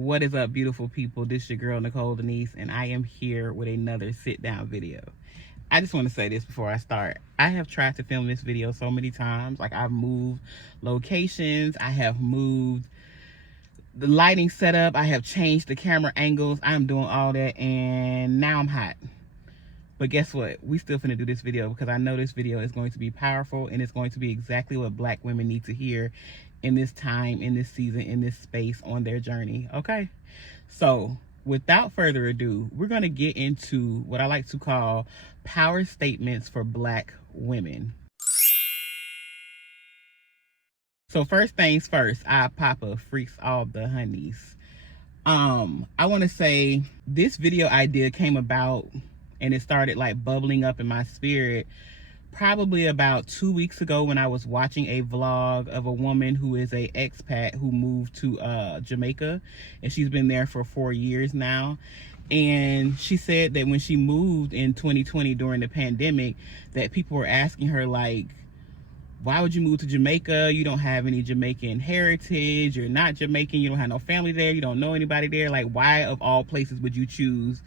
What is up, beautiful people? This is your girl, Nicole Denise, and I am here with another sit-down video. I just want to say this before I start. I have tried to film this video so many times. Like, I've moved locations. I have moved the lighting setup. I have changed the camera angles. I'm doing all that, and now I'm hot. But guess what? We still finna do this video because I know this video is going to be powerful, and it's going to be exactly what Black women need to hear in this time, in this season, in this space, on their journey. Okay? So without further ado, we're going to get into what I like to call power statements for Black women. So first things first, Papa freaks all the honeys. I want to say this video idea came about, and it started like bubbling up in my spirit probably about 2 weeks ago when I was watching a vlog of a woman who is a expat who moved to Jamaica, and she's been there for 4 years now. And she said that when she moved in 2020 during the pandemic, that people were asking her, like, why would you move to Jamaica? You don't have any Jamaican heritage. You're not Jamaican. You don't have no family there. You don't know anybody there. Like, why of all places would you choose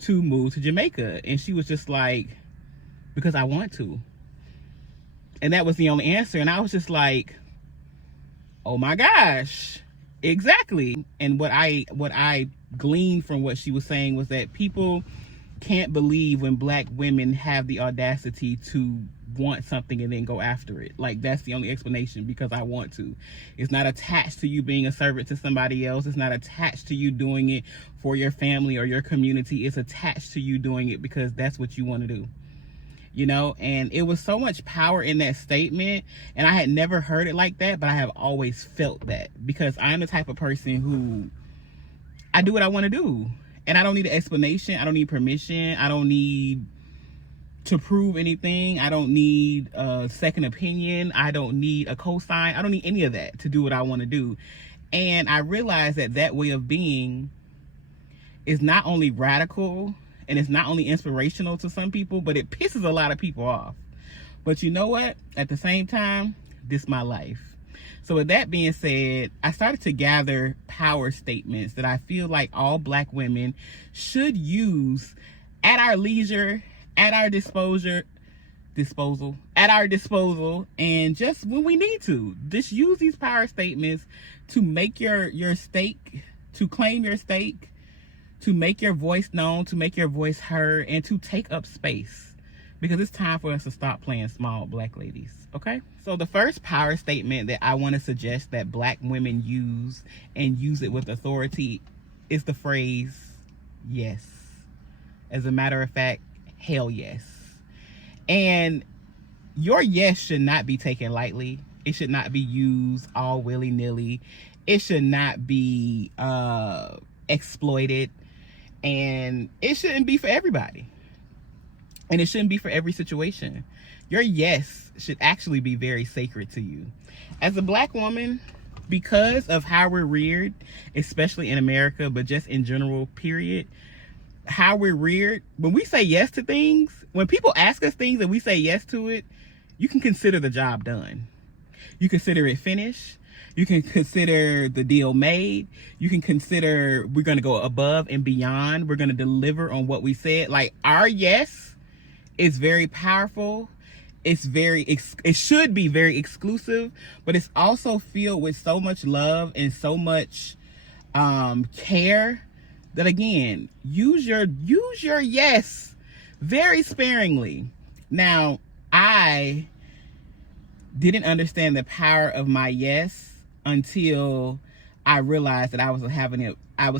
to move to Jamaica? And she was just like, because I want to. And that was the only answer. And I was just like, oh my gosh, exactly. And what I gleaned from what she was saying was that people can't believe when Black women have the audacity to want something and then go after it. Like, that's the only explanation, because I want to. It's not attached to you being a servant to somebody else. It's not attached to you doing it for your family or your community. It's attached to you doing it because that's what you want to do. You know, and it was so much power in that statement, and I had never heard it like that, but I have always felt that, because I'm the type of person who, I do what I want to do, and I don't need an explanation. I don't need permission. I don't need to prove anything. I don't need a second opinion. I don't need a cosign. I don't need any of that to do what I want to do. And I realized that that way of being is not only radical, and it's not only inspirational to some people, but it pisses a lot of people off. But you know what? At the same time, this is my life. So with that being said, I started to gather power statements that I feel like all Black women should use at our leisure, at our disposal, and just when we need to. Just use these power statements to make your stake, to claim your stake, to make your voice known, to make your voice heard, and to take up space. Because it's time for us to stop playing small, Black ladies, okay? So the first power statement that I want to suggest that Black women use, and use it with authority, is the phrase, yes. As a matter of fact, hell yes. And your yes should not be taken lightly. It should not be used all willy-nilly. It should not be exploited. And it shouldn't be for everybody. And it shouldn't be for every situation. Your yes should actually be very sacred to you. As a Black woman, because of how we're reared, especially in America, but just in general, period, how we're reared, when we say yes to things, when people ask us things and we say yes to it, you can consider the job done. You consider it finished. You can consider the deal made. You can consider we're going to go above and beyond. We're going to deliver on what we said. Like, our yes is very powerful. It's it should be very exclusive, but it's also filled with so much love and so much care that, again, use your yes very sparingly. Now, I didn't understand the power of my yes until I realized that I was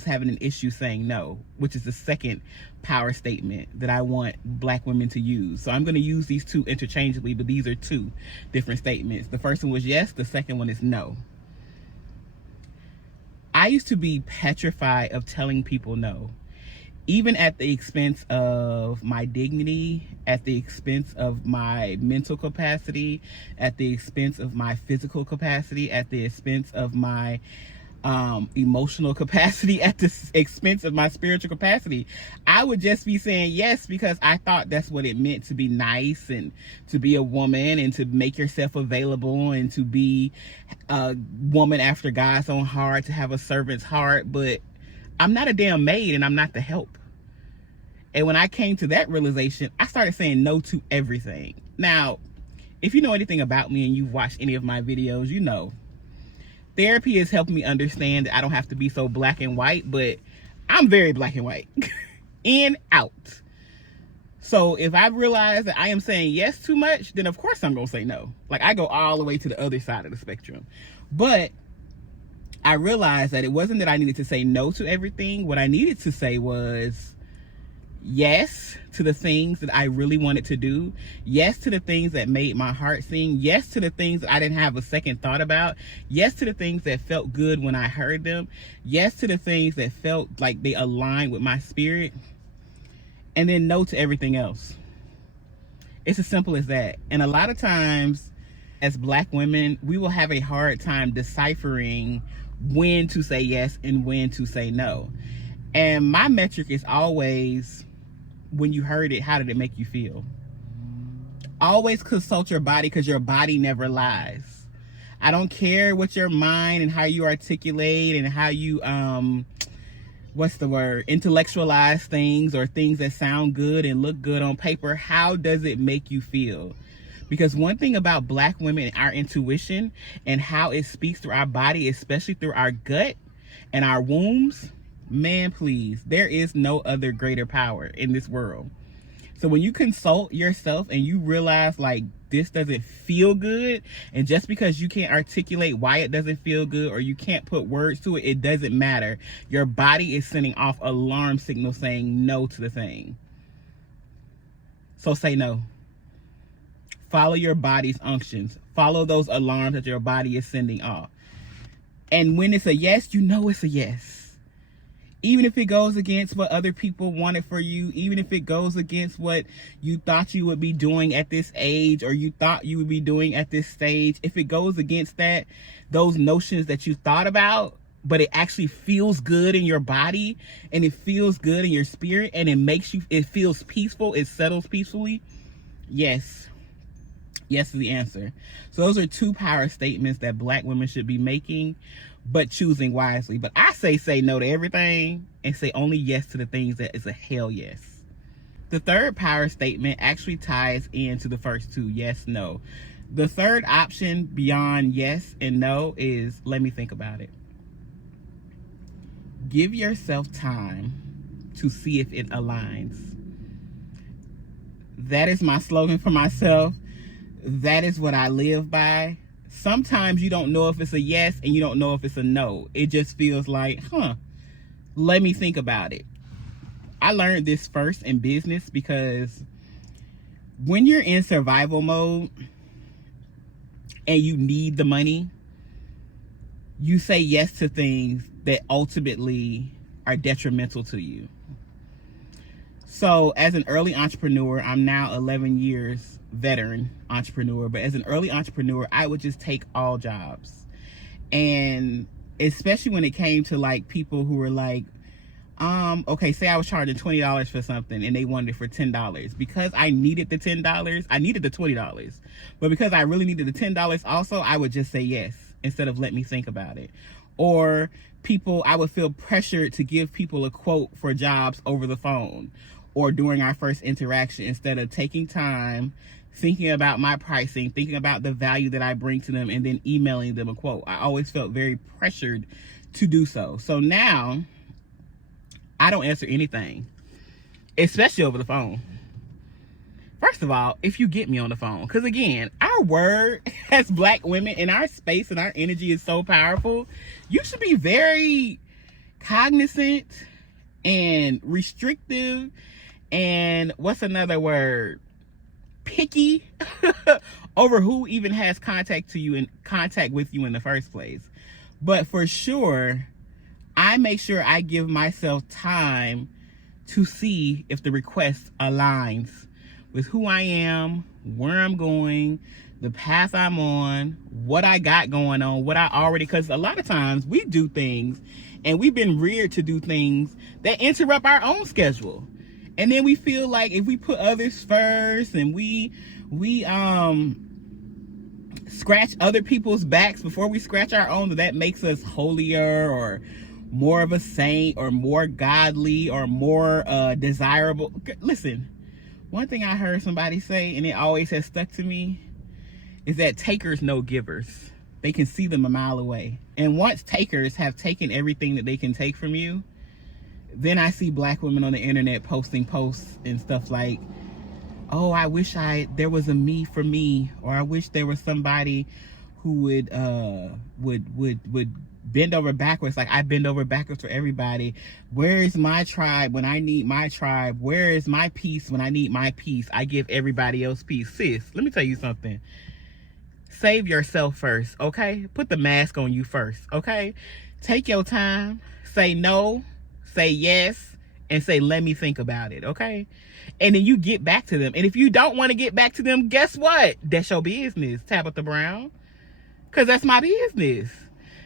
having an issue saying no, which is the second power statement that I want Black women to use. So I'm going to use these two interchangeably, but these are two different statements. The first one was yes, the second one is no. I used to be petrified of telling people no, even at the expense of my dignity, at the expense of my mental capacity, at the expense of my physical capacity, at the expense of my emotional capacity, at the expense of my spiritual capacity. I would just be saying yes because I thought that's what it meant to be nice and to be a woman and to make yourself available and to be a woman after God's own heart, to have a servant's heart. But I'm not a damn maid and I'm not the help. And when I came to that realization, I started saying no to everything. Now, if you know anything about me and you've watched any of my videos, you know therapy has helped me understand that I don't have to be so black and white, but I'm very black and white. In, out. So if I realize that I am saying yes too much, then of course I'm going to say no. Like, I go all the way to the other side of the spectrum. But I realized that it wasn't that I needed to say no to everything. What I needed to say was yes to the things that I really wanted to do. Yes to the things that made my heart sing. Yes to the things that I didn't have a second thought about. Yes to the things that felt good when I heard them. Yes to the things that felt like they aligned with my spirit. And then no to everything else. It's as simple as that. And a lot of times as black women, we will have a hard time deciphering when to say yes and when to say no. And my metric is always, when you heard it, how did it make you feel? Always consult your body, because your body never lies. I don't care what your mind and how you articulate and how you intellectualize things, or things that sound good and look good on paper. How does it make you feel? Because one thing about black women and our intuition and how it speaks through our body, especially through our gut and our wombs, man, please, there is no other greater power in this world. So when you consult yourself and you realize, like, this doesn't feel good, and just because you can't articulate why it doesn't feel good, or you can't put words to it, it doesn't matter. Your body is sending off alarm signals saying no to the thing. So say no. Follow your body's unctions. Follow those alarms that your body is sending off. And when it's a yes, you know it's a yes. Even if it goes against what other people wanted for you, even if it goes against what you thought you would be doing at this age, or you thought you would be doing at this stage, if it goes against that, those notions that you thought about, but it actually feels good in your body, and it feels good in your spirit, and it feels peaceful, it settles peacefully, yes. Yes is the answer. So those are two power statements that black women should be making, but choosing wisely. But I say no to everything, and say only yes to the things that is a hell yes. The third power statement actually ties into the first two, yes, no. The third option beyond yes and no is, let me think about it. Give yourself time to see if it aligns. That is my slogan for myself. That is what I live by. Sometimes you don't know if it's a yes and you don't know if it's a no. It just feels like, let me think about it. I learned this first in business, because when you're in survival mode and you need the money, you say yes to things that ultimately are detrimental to you. So as an early entrepreneur, I'm now 11 years veteran entrepreneur, but as an early entrepreneur, I would just take all jobs. And especially when it came to like people who were like, okay, say I was charging $20 for something and they wanted it for $10. Because I needed the $10, I needed the $20. But because I really needed the $10 also, I would just say yes instead of let me think about it. Or people, I would feel pressured to give people a quote for jobs over the phone or during our first interaction, instead of taking time, thinking about my pricing, thinking about the value that I bring to them, and then emailing them a quote. I always felt very pressured to do so. So now I don't answer anything, especially over the phone. First of all, if you get me on the phone, because again, our word as black women and our space and our energy is so powerful, you should be very cognizant and restrictive, and what's another word? Picky over who even has contact with you in the first place. But for sure, I make sure I give myself time to see if the request aligns with who I am, where I'm going, the path I'm on, what I got going on, because a lot of times we do things and we've been reared to do things that interrupt our own schedule. And then we feel like if we put others first and we scratch other people's backs before we scratch our own, that makes us holier or more of a saint or more godly or more desirable. Listen, one thing I heard somebody say, and it always has stuck to me, is that takers know givers. They can see them a mile away. And once takers have taken everything that they can take from you, then I see black women on the internet posting posts and stuff like, oh, I wish there was a me for me, or I wish there was somebody who would bend over backwards like I bend over backwards for everybody. Where is my tribe when I need my tribe? Where is my peace when I need my peace? I give everybody else peace. Sis, let me tell you something. Save yourself first, okay? Put the mask on you first, okay? Take your time. Say no, say yes, and say, let me think about it, okay? And then you get back to them. And if you don't want to get back to them, guess what? That's your business, Tabitha Brown. Because that's my business.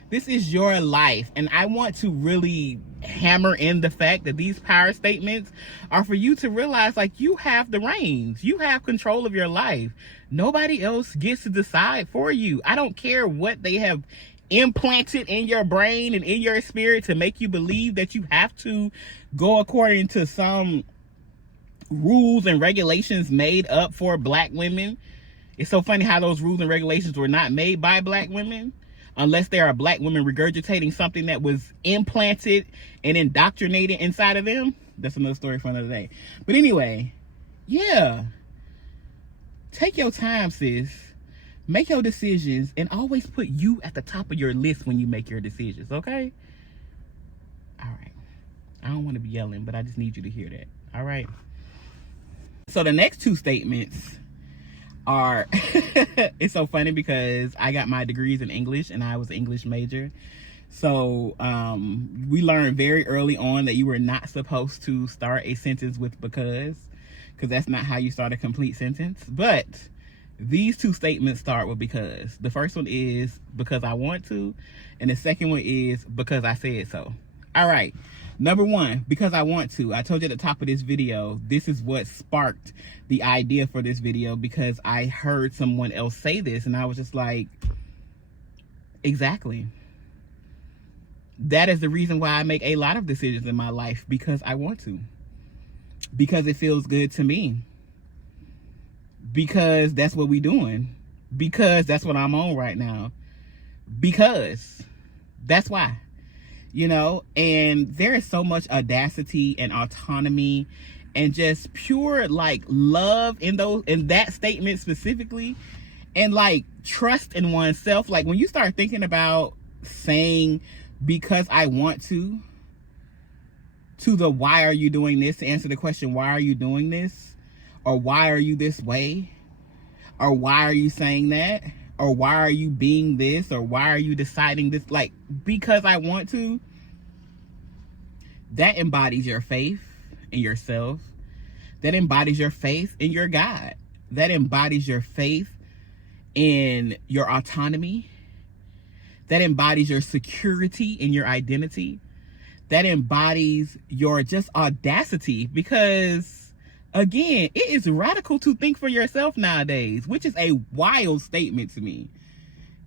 This is your life. And I want to really hammer in the fact that these power statements are for you to realize, like, you have the reins. You have control of your life. Nobody else gets to decide for you. I don't care what they have implanted in your brain and in your spirit to make you believe that you have to go according to some rules and regulations made up for black women. It's so funny how those rules and regulations were not made by black women, unless there are black women regurgitating something that was implanted and indoctrinated inside of them. That's another story for another day. But anyway, yeah, take your time, sis. Make your decisions, and always put you at the top of your list when you make your decisions, okay? All right. I don't want to be yelling, but I just need you to hear that. All right. So the next two statements are, it's so funny because I got my degrees in English and I was an English major. So we learned very early on that you were not supposed to start a sentence with because that's not how you start a complete sentence. But these two statements start with because. The first one is because I want to, and the second one is because I said so. All right. Number one, because I want to. I told you at the top of this video, this is what sparked the idea for this video, because I heard someone else say this and I was just like, exactly. That is the reason why I make a lot of decisions in my life, because I want to. Because it feels good to me. Because that's what we doing. Because that's what I'm on right now. Because that's why. You know, and there is so much audacity and autonomy and just pure like love in that statement specifically, and like trust in oneself. Like when you start thinking about saying because I want to the why are you doing this, to answer the question why are you doing this, or why are you this way, or why are you saying that, or why are you being this, or why are you deciding this, like because I want to, that embodies your faith in yourself. That embodies your faith in your God. That embodies your faith in your autonomy. That embodies your security in your identity. That embodies your just audacity, because again, it is radical to think for yourself nowadays, which is a wild statement to me.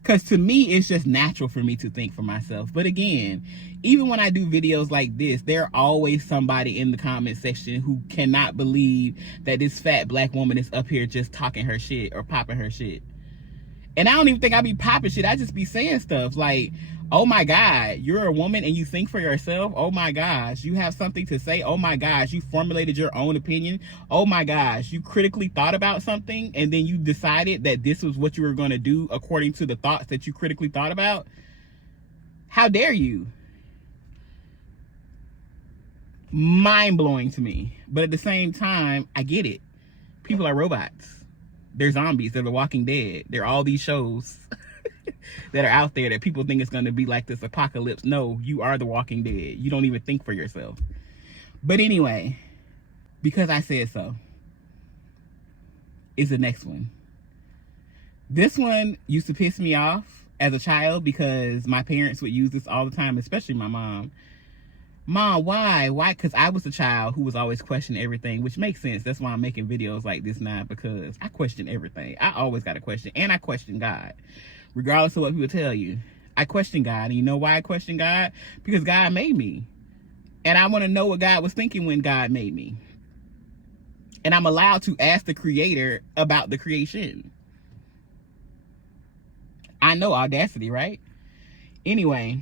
Because to me, it's just natural for me to think for myself. But again, even when I do videos like this, there's always somebody in the comment section who cannot believe that this fat black woman is up here just talking her shit or popping her shit. And I don't even think I be popping shit. I just be saying stuff like, oh my God, you're a woman and you think for yourself. Oh my gosh, you have something to say. Oh my gosh, you formulated your own opinion. Oh my gosh, you critically thought about something and then you decided that this was what you were going to do according to the thoughts that you critically thought about. How dare you? Mind-blowing to me. But at the same time, I get it. People are robots. They're zombies. They're The Walking Dead. They're all these shows that are out there that people think it's going to be like this apocalypse. No, you are The Walking Dead. You don't even think for yourself. But anyway, because I said so is the next one. This one used to piss me off as a child because my parents would use this all the time, especially my mom. Mom, why? Why? Because I was the child who was always questioning everything, which makes sense. That's why I'm making videos like this now, because I question everything. I always got a question, and I question God. Regardless of what people tell you, I question God. And you know why I question God? Because God made me. And I want to know what God was thinking when God made me. And I'm allowed to ask the creator about the creation. I know, audacity, right? Anyway,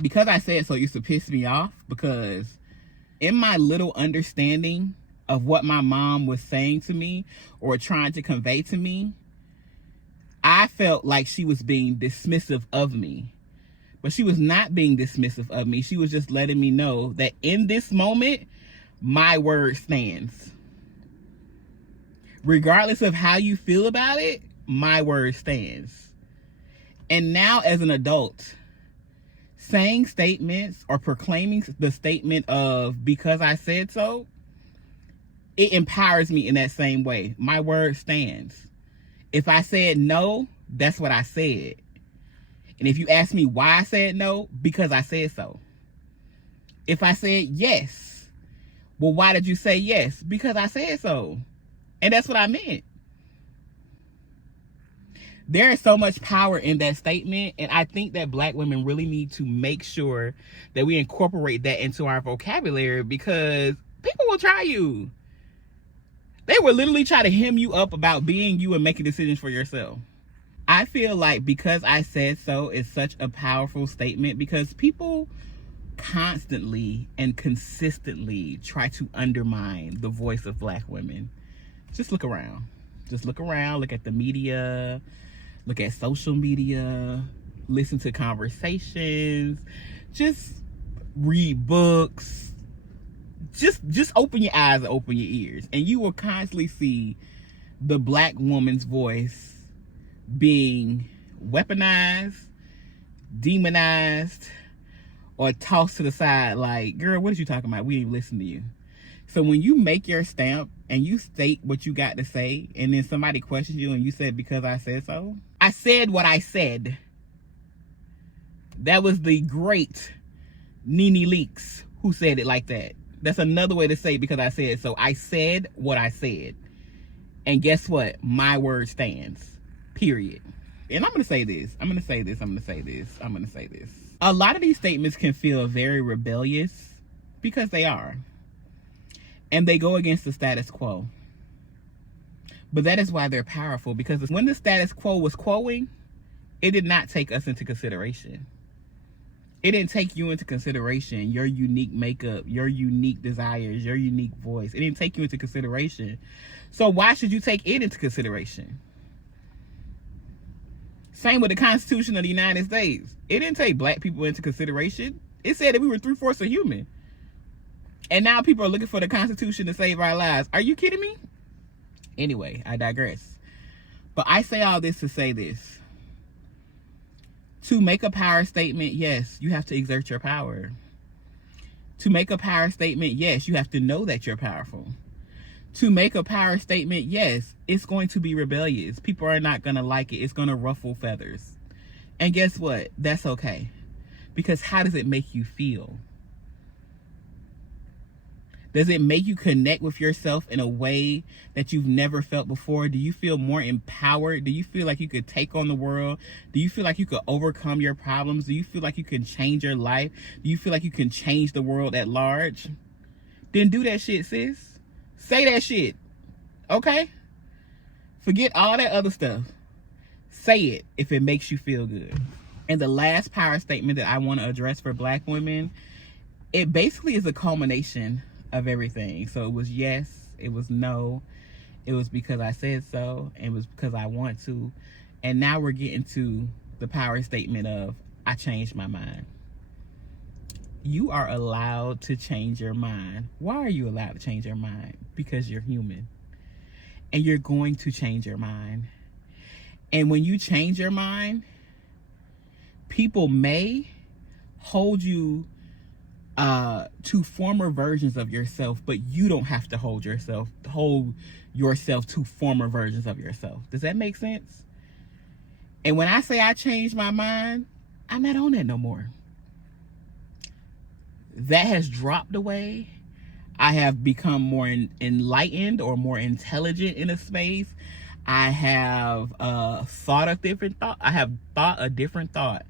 because I said so used to piss me off, because in my little understanding of what my mom was saying to me or trying to convey to me, I felt like she was being dismissive of me. But she was not being dismissive of me. She was just letting me know that in this moment, my word stands. Regardless of how you feel about it, my word stands. And now as an adult, saying statements or proclaiming the statement of because I said so, it empowers me in that same way. My word stands. If I said no, that's what I said. And if you ask me why I said no, because I said so. If I said yes, well, why did you say yes? Because I said so. And that's what I meant. There is so much power in that statement, and I think that Black women really need to make sure that we incorporate that into our vocabulary, because people will try you. They will literally try to hem you up about being you and making decisions for yourself. I feel like because I said so is such a powerful statement, because people constantly and consistently try to undermine the voice of Black women. Just look around. Just look around. Look at the media. Look at social media. Listen to conversations. Just read books. Just open your eyes and open your ears, and you will constantly see the Black woman's voice being weaponized, demonized, or tossed to the side like, girl, what are you talking about? We ain't listen to you. So when you make your stamp and you state what you got to say, and then somebody questions you and you said, because I said so. I said what I said. That was the great Nene Leakes who said it like that. That's another way to say because I said so. I said what I said. And guess what? My word stands. Period. And I'm going to say this. I'm going to say this. I'm going to say this. I'm going to say this. A lot of these statements can feel very rebellious, because they are. And they go against the status quo. But that is why they're powerful, because when the status quo was quoing, it did not take us into consideration. It didn't take you into consideration, your unique makeup, your unique desires, your unique voice. It didn't take you into consideration. So why should you take it into consideration? Same with the Constitution of the United States. It didn't take Black people into consideration. It said that we were 3/4 of human. And now people are looking for the Constitution to save our lives. Are you kidding me? Anyway, I digress. But I say all this to say this. To make a power statement, yes, you have to exert your power. To make a power statement, yes, you have to know that you're powerful. To make a power statement, yes, it's going to be rebellious. People are not going to like it. It's going to ruffle feathers. And guess what? That's okay. Because how does it make you feel? Does it make you connect with yourself in a way that you've never felt before? Do you feel more empowered? Do you feel like you could take on the world? Do you feel like you could overcome your problems? Do you feel like you can change your life? Do you feel like you can change the world at large? Then do that shit, sis. Say that shit. Okay? Forget all that other stuff. Say it if it makes you feel good. And the last power statement that I want to address for Black women, it basically is a culmination of everything. So it was yes, it was no, it was because I said so, and it was because I want to. And now we're getting to the power statement of I changed my mind. You are allowed to change your mind. Why are you allowed to change your mind? Because you're human. And you're going to change your mind. And when you change your mind, people may hold you to former versions of yourself, but you don't have to hold yourself to former versions of yourself. Does that make sense? And when I say I changed my mind, I'm not on that no more. That has dropped away. I have become more enlightened or more intelligent in a space. I have thought a different thought. I have thought a different thought.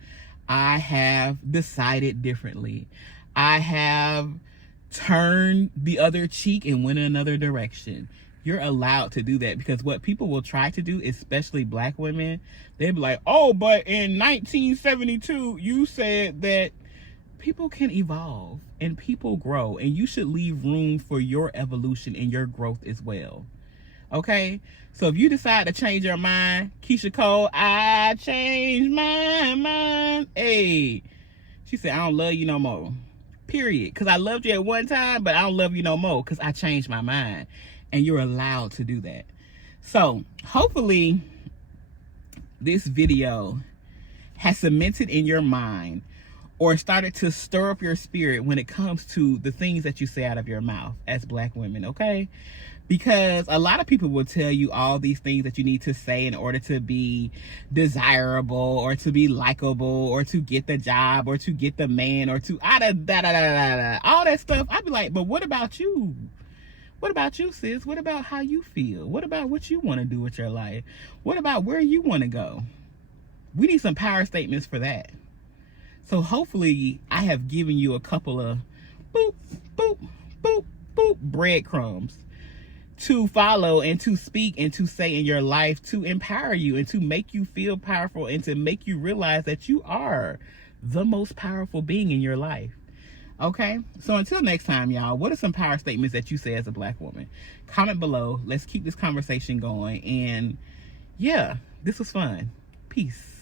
I have decided differently. I have turned the other cheek and went in another direction. You're allowed to do that, because what people will try to do, especially black women, they'll be like, oh, but in 1972, you said that. People can evolve and people grow, and you should leave room for your evolution and your growth as well. Okay? So if you decide to change your mind, Keisha Cole, I changed my mind. Hey, she said, I don't love you no more. Period. Because I loved you at one time, but I don't love you no more because I changed my mind. And you're allowed to do that. So hopefully this video has cemented in your mind or started to stir up your spirit when it comes to the things that you say out of your mouth as black women, okay? Because a lot of people will tell you all these things that you need to say in order to be desirable or to be likable or to get the job or to get the man or to all that stuff. I'd be like, but what about you? What about you, sis? What about how you feel? What about what you want to do with your life? What about where you want to go? We need some power statements for that. So hopefully I have given you a couple of boop, boop, boop, boop breadcrumbs to follow and to speak and to say in your life to empower you and to make you feel powerful and to make you realize that you are the most powerful being in your life. Okay? So until next time, y'all, what are some power statements that you say as a black woman? Comment below. Let's keep this conversation going. And yeah, this was fun. Peace.